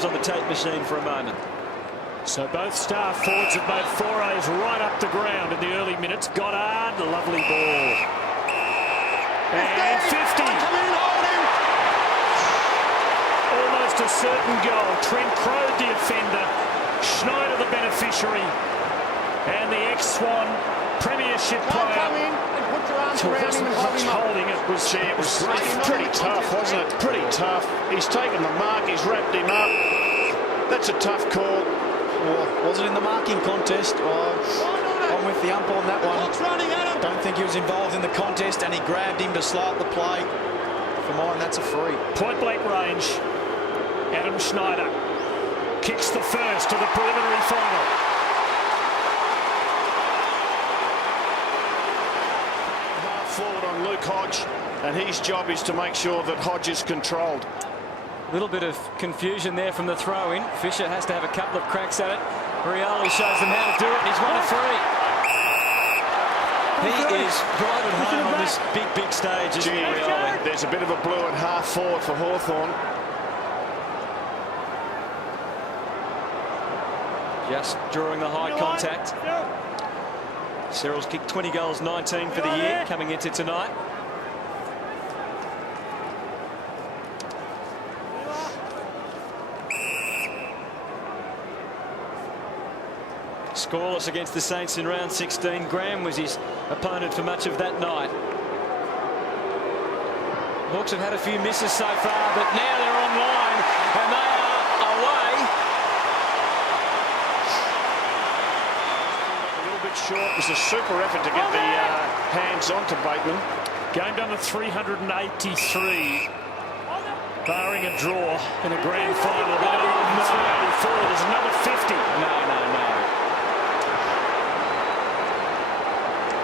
was on the tape machine for a moment. So both star forwards have made forays right up the ground in the early minutes. Goddard, lovely ball. And 50. Almost a certain goal. Trent Crowd, the offender. Schneider, the beneficiary. And the ex-Swan Premiership player. Holding it was pretty tough, wasn't it? Pretty tough. He's taken the mark. He's wrapped him up. That's a tough call. Well, was it in the marking contest? I'm with the ump on that one. Don't think he was involved in the contest, and he grabbed him to slow up the play. For mine, that's a free. Point blank range. Adam Schneider kicks the first to the preliminary final. Half forward on Luke Hodge, and his job is to make sure that Hodge is controlled. A little bit of confusion there from the throw-in. Fisher has to have a couple of cracks at it. Rioli shows them how to do it, and he's won a free. He is right at home on this big stage, isn't he, Rioli? There's a bit of a blue at half forward for Hawthorn. Just drawing the high contact. Cyril's kicked 20 goals, 19 for the year, coming into tonight. Scoreless against the Saints in round 16. Graham was his opponent for much of that night. Hawks have had a few misses so far, but now they're online and they are away. A little bit short. It was a super effort to get the hands onto Bateman. Game done at 383. Barring a draw in a grand final. 384. There's another 50. No.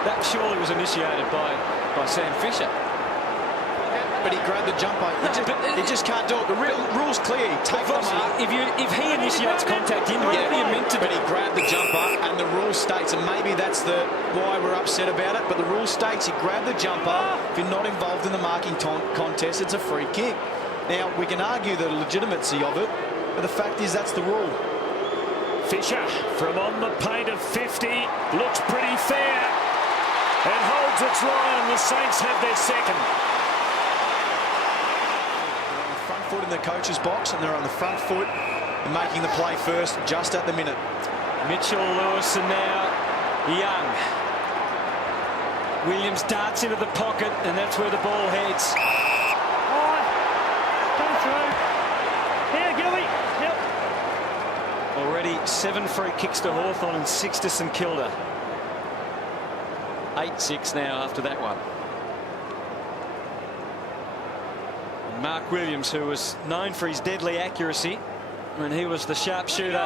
That surely was initiated by Sam Fisher. But he grabbed the jumper. He just can't do it. The rule's clear. Take the mark. If he initiates contact into it, what are you meant to do? But he grabbed the jumper, and the rule states, and maybe that's why we're upset about it, but the rule states he grabbed the jumper. If you're not involved in the marking contest, it's a free kick. Now, we can argue the legitimacy of it, but the fact is that's the rule. Fisher from on the paint of 50. Looks pretty fair. It holds its line, and the Saints have their second. They're on the front foot in the coach's box, and they're on the front foot and making the play first just at the minute. Mitchell, Lewis, and now Young. Williams darts into the pocket, and that's where the ball heads. Already 7 free kicks to Hawthorn and 6 to St Kilda. 8-6 now after that one. And Mark Williams, who was known for his deadly accuracy when he was the sharpshooter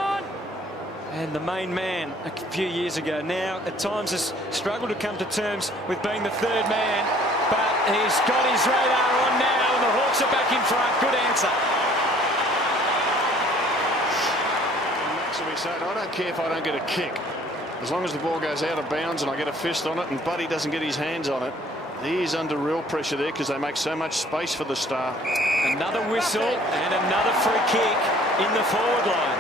and the main man a few years ago, now at times has struggled to come to terms with being the third man, but he's got his radar on now, and the Hawks are back in front. Good answer. Maxime said, I don't care if I don't get a kick. As long as the ball goes out of bounds and I get a fist on it and Buddy doesn't get his hands on it. He is under real pressure there because they make so much space for the star. Another whistle and another free kick in the forward line.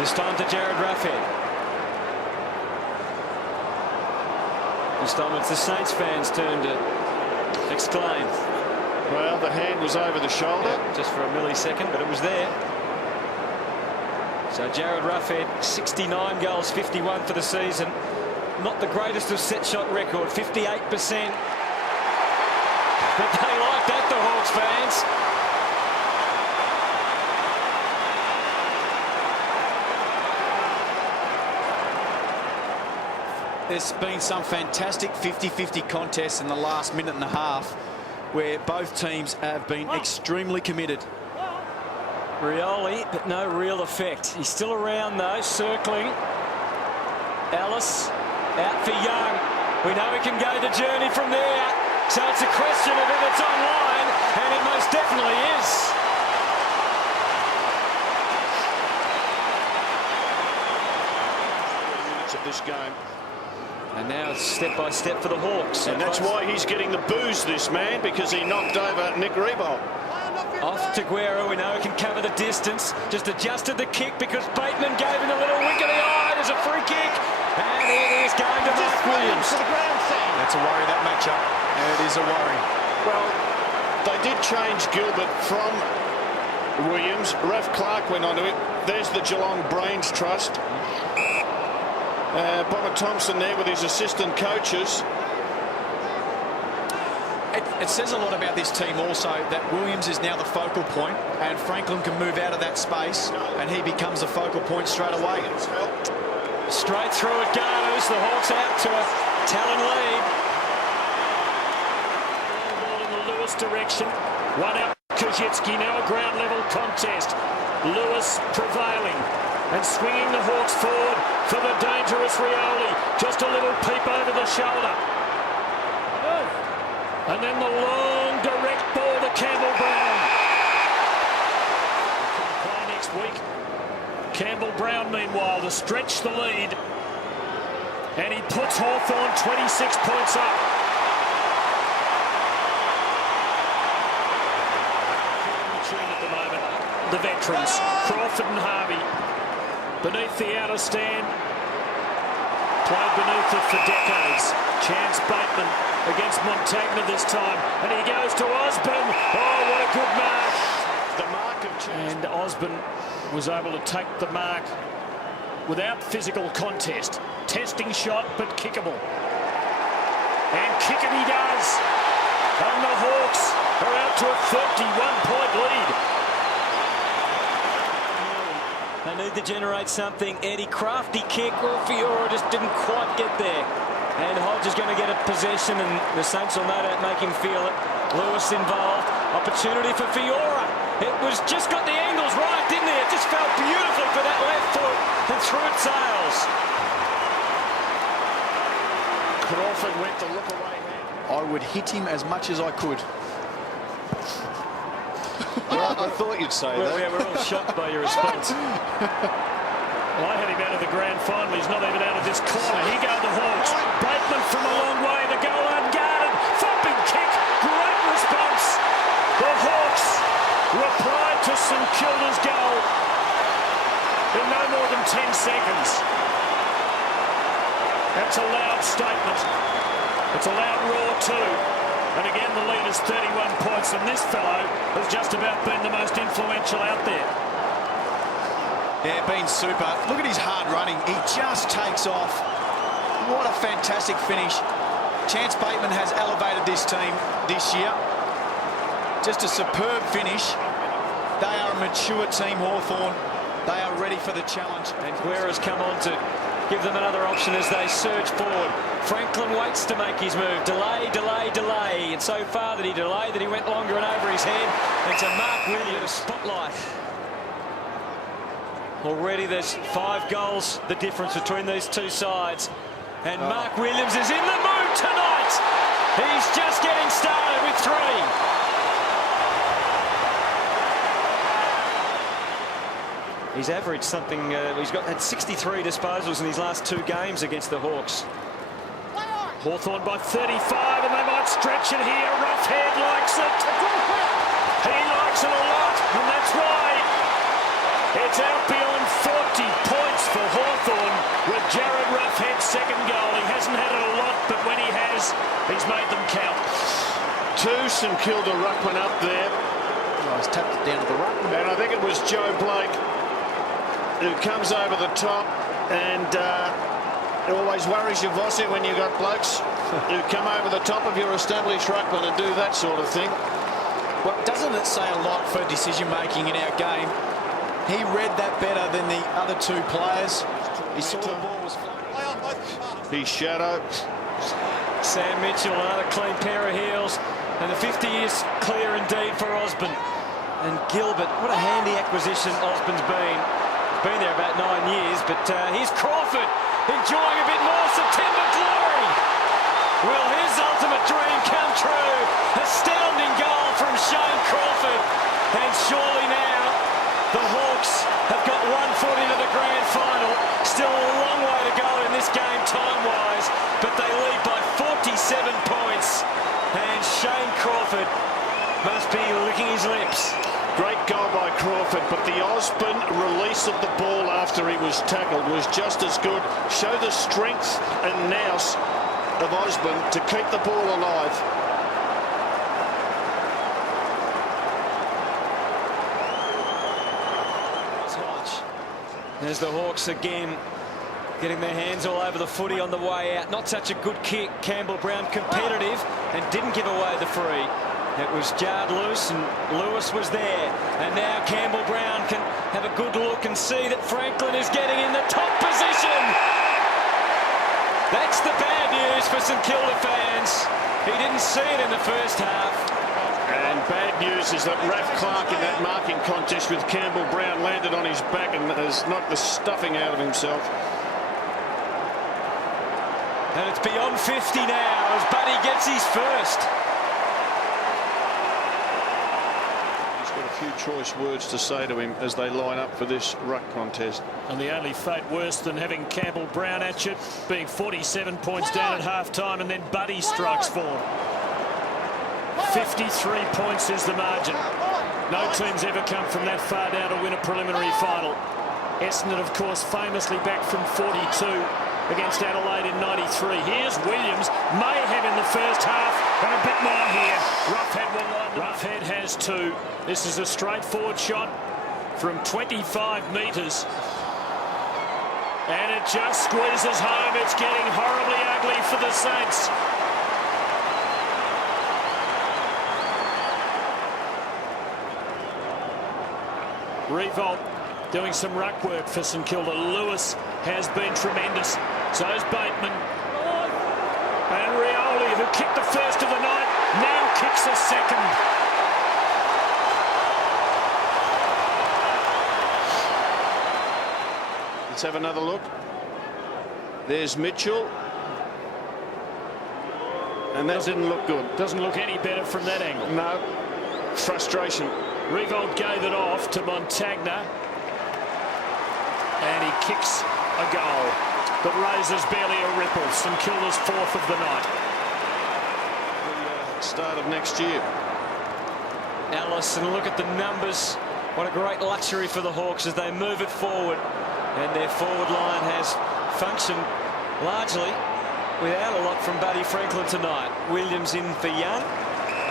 This time to Jared Ruffhead. This time it's the Saints fans' turn to exclaim. Well, the hand was over the shoulder. Yeah, just for a millisecond, but it was there. So Jared Ruffhead, 69 goals, 51 for the season. Not the greatest of set shot record, 58%. But they like that, the Hawks fans. There's been some fantastic 50-50 contests in the last minute and a half where both teams have been extremely committed. Rioli, but no real effect. He's still around though, circling. Ellis out for Young. We know he can go the journey from there. So it's a question of if it's online, and it most definitely is. Minutes of this game. And now it's step by step for the Hawks. And that's why he's getting the boos, this man, because he knocked over Nick Rebold. Off to Guerra, we know he can cover the distance. Just adjusted the kick because Bateman gave him a little wink of the eye. There's a free kick. And it is going to Mark Williams. That's a worry, that matchup. It is a worry. Well, they did change Gilbert from Williams. Ref Clark went onto it. There's the Geelong Brains Trust. Bomber Thompson there with his assistant coaches. It says a lot about this team also that Williams is now the focal point and Franklin can move out of that space and he becomes the focal point straight away. Straight through it goes. The Hawks out to a Talon lead. Ball in the Lewis direction. One out Kuzitsky, now a ground level contest. Lewis prevailing and swinging the Hawks forward for the dangerous Rioli. Just a little peep over the shoulder. And then the long direct ball to Campbell Brown. Play next week. Campbell Brown, meanwhile, to stretch the lead. And he puts Hawthorn 26 points up. At the moment, the veterans, Crawford and Harvey, beneath the outer stand. Played beneath it for decades. Chance Bateman against Montagna this time. And he goes to Osborne. Oh, what a good mark. The mark of Chance. And Osborne was able to take the mark without physical contest. Testing shot, but kickable. And kick it he does. And the Hawks are out to a 31-point lead. They need to generate something. Eddie, crafty kick. Well, Fiora just didn't quite get there. And Hodge is going to get a possession, and the Saints will no doubt make him feel it. Lewis involved. Opportunity for Fiora. It was just got the angles right, didn't it? It just felt beautifully for that left foot and through it sails. Crawford went the look away hand. I would hit him as much as I could. I thought you'd say that. Yeah, we're all shocked by your response. Well, I had him out of the grand final. He's not even out of this corner. Here go the Hawks. Bateman from a long way. The goal unguarded. Thumping kick. Great response. The Hawks replied to St Kilda's goal in no more than 10 seconds. That's a loud statement. It's a loud roar too. And again, the lead is 31 points, and this fellow has just about been the most influential out there. Yeah, been super. Look at his hard running. He just takes off. What a fantastic finish. Chance Bateman has elevated this team this year. Just a superb finish. They are a mature team, Hawthorn. They are ready for the challenge. And Guerra's come on to give them another option as they surge forward. Franklin waits to make his move. Delay, delay, delay. And so far that he delayed, that he went longer and over his head. And to Mark Williams, spotlight. Already there's 5 goals, the difference between these two sides. And Mark Williams is in the mood tonight. He's just getting started with 3. He's averaged something, he's had 63 disposals in his last 2 games against the Hawks. Hawthorn by 35, and they might stretch it here. Roughhead likes it. He likes it a lot, and that's why it's out beyond 40 points for Hawthorn with Jared Roughhead's second goal. He hasn't had it a lot, but when he has, he's made them count. 2 St Kilda ruckman up there. Oh, he's tapped it down to the ruckman. And I think it was Joe Blake who comes over the top, and it always worries you, Vossi, when you've got blokes who come over the top of your established ruckman and do that sort of thing. Well, doesn't it say a lot for decision-making in our game? He read that better than the other 2 players. He saw the ball was flying. His shadow. Sam Mitchell, another clean pair of heels. And the 50 is clear indeed for Osborne. And Gilbert, what a handy acquisition Osborne's been. Been there about 9 years, but here's Crawford enjoying a bit more September glory. Will his ultimate dream come true? Astounding goal from Shane Crawford. And surely now the Hawks have got 1 foot into the grand final. Still a long way to go in this game time-wise, but they lead by 47 points. And Shane Crawford must be licking his lips. Great goal by Crawford, but the Osborne release of the ball after he was tackled was just as good. Show the strength and nous of Osborne to keep the ball alive. There's the Hawks again, getting their hands all over the footy on the way out. Not such a good kick. Campbell Brown competitive and didn't give away the free. It was jarred loose and Lewis was there. And now Campbell Brown can have a good look and see that Franklin is getting in the top position. That's the bad news for St Kilda fans. He didn't see it in the first half. And bad news is that Raph Clark in that marking contest with Campbell Brown landed on his back and has knocked the stuffing out of himself. And it's beyond 50 now as Buddy gets his first. He's got a few choice words to say to him as they line up for this ruck contest. And the only fate worse than having Campbell Brown at you, being 47 points down at half-time, and then Buddy strikes forward. 53 points is the margin. No team's ever come from that far down to win a preliminary final. Essendon, of course, famously back from 42 against Adelaide in 93. Here's Williams, mayhem in the first half, and a bit more here. Roughhead will line. Roughhead has two. This is a straightforward shot from 25 metres. And it just squeezes home. It's getting horribly ugly for the Saints. Revolt doing some ruck work for St Kilda. Lewis has been tremendous. So is Bateman. And Rioli, who kicked the first of the night, now kicks a second. Let's have another look. There's Mitchell. And that didn't look good. Doesn't look any better from that angle. No. Frustration. Revolt gave it off to Montagna. And he kicks a goal that raises barely a ripple. St Kilda's fourth of the night. The start of next year. Ellis, and look at the numbers. What a great luxury for the Hawks as they move it forward. And their forward line has functioned largely without a lot from Buddy Franklin tonight. Williams in for Young.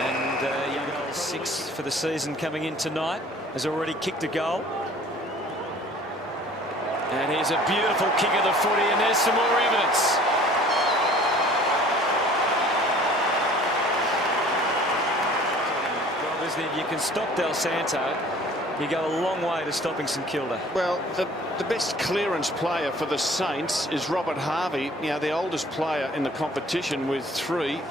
And Young, 6 for the season coming in tonight, has already kicked a goal. And here's a beautiful kick of the footy, and there's some more evidence. Well, isn't it? You can stop Del Santo. You go a long way to stopping St Kilda. Well, the best clearance player for the Saints is Robert Harvey, you know, the oldest player in the competition with 3.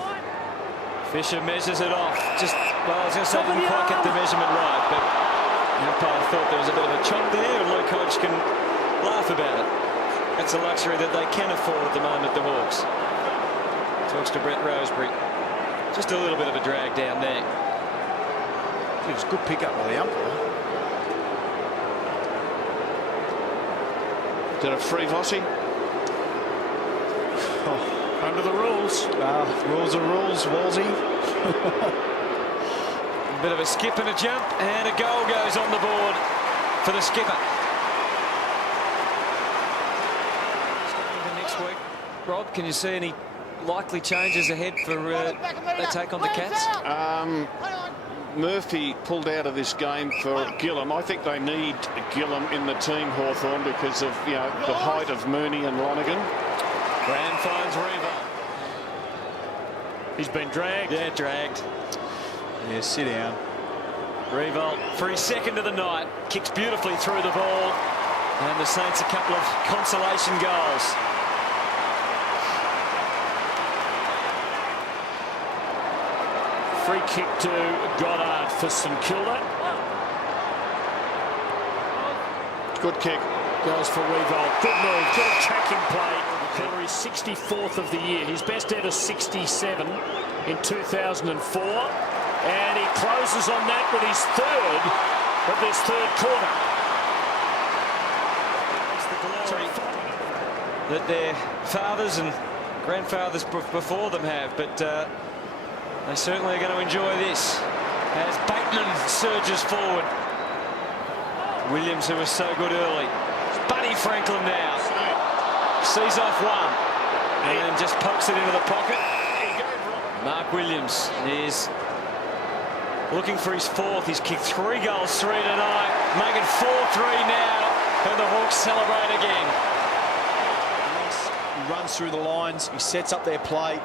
Fisher measures it off. Just, well, I was going to say didn't quite get the measurement right, but the umpire thought there was a bit of a chop there, and Luke Hodge can laugh about it. That's a luxury that they can afford at the moment, the Hawks. Talks to Brett Rosebery. Just a little bit of a drag down there. It was a good pick up by the umpire. Is that a free Vossi? Oh. Under the rules. Rules are rules, Wolsey. A bit of a skip and a jump, and a goal goes on the board for the skipper. Next week, Rob, can you see any likely changes ahead for they take on the Cats? Murphy pulled out of this game for Gillam. I think they need Gillam in the team, Hawthorn, because of the height of Mooney and Lonergan. Brown finds Revolt. He's been dragged. Yeah, dragged. Yeah, sit down. Revolt for his second of the night. Kicks beautifully through the ball. And the Saints a couple of consolation goals. Free kick to Goddard for St Kilda. Good kick. Goes for Revolt. Good move. Good attacking play. Kilda is 64th of the year. His best ever 67 in 2004. And he closes on that with his third of this third quarter. That their fathers and grandfathers before them have, but they certainly are going to enjoy this as Bateman surges forward. Williams, who was so good early. Buddy Franklin now. Sees off one. And then just pokes it into the pocket. Mark Williams is looking for his fourth. He's kicked 3 goals, 3 tonight. Make it 4-3 now. And the Hawks celebrate again. He runs through the lines. He sets up their play.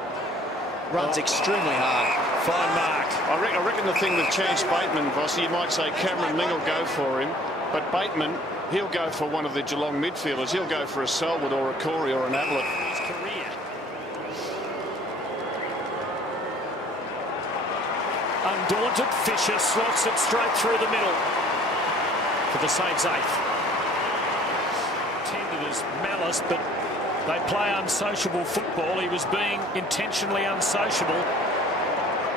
Runs extremely hard. Fine mark. I reckon the thing with Chance Bateman, Bossy, you might say Cameron Ling will go for him, but Bateman, he'll go for one of the Geelong midfielders. He'll go for a Selwood or a Corey or an Ablett. His career. Undaunted, Fisher slots it straight through the middle for the Saints' 8th. Intended as malice, but they play unsociable football. He was being intentionally unsociable.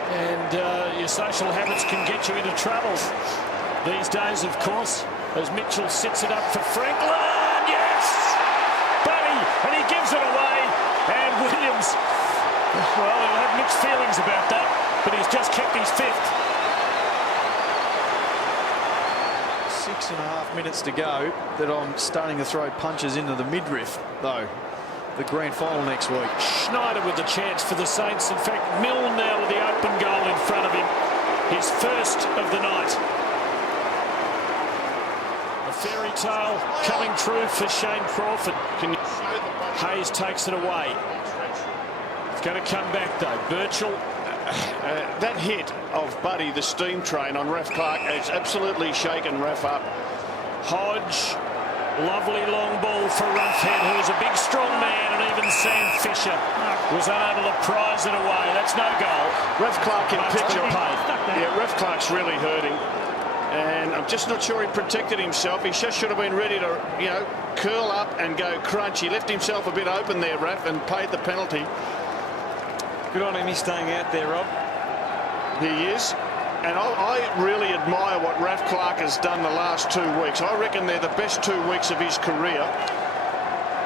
And your social habits can get you into trouble these days, of course, as Mitchell sits it up for Franklin. Yes! Buddy! And he gives it away. And Williams, well, he'll have mixed feelings about that, but he's just kept his 5th. 6.5 minutes to go that I'm starting to throw punches into the midriff, though. The grand final next week. Schneider with the chance for the Saints. In fact, Milne now with the open goal in front of him. His first of the night. A fairy tale coming true for Shane Crawford. Hayes takes it away. It's going to come back though. Birchall. That hit of Buddy, the steam train on Ref Clark, has absolutely shaken Ref up. Hodge. Lovely long ball for Roughhead, who is a big, strong man, and even Sam Fisher was unable to prize it away. That's no goal. Ref Clark in picture. Paid. Yeah, Ref Clark's really hurting. And I'm just not sure he protected himself. He just should have been ready to, you know, curl up and go crunch. He left himself a bit open there, Ref, and paid the penalty. Good on him. He's staying out there, Rob. He is. And I really admire what Raf Clark has done the last 2 weeks. I reckon they're the best 2 weeks of his career.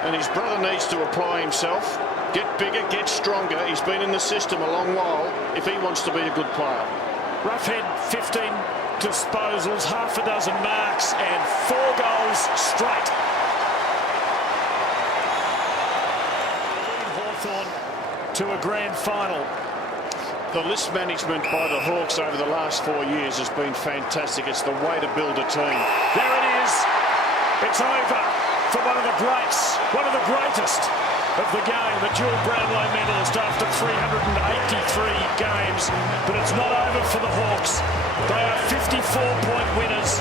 And his brother needs to apply himself, get bigger, get stronger. He's been in the system a long while if he wants to be a good player. Roughhead, 15 disposals, half a dozen marks, and 4 goals straight. Hawthorn to a grand final. The list management by the Hawks over the last 4 years has been fantastic. It's the way to build a team. There it is. It's over for one of the greats, one of the greatest of the game, the dual Brownlow medalist after 383 games. But it's not over for the Hawks. They are 54-point winners.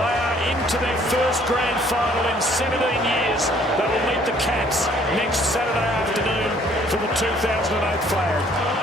They are into their first grand final in 17 years. They will meet the Cats next Saturday afternoon for the 2008 flag.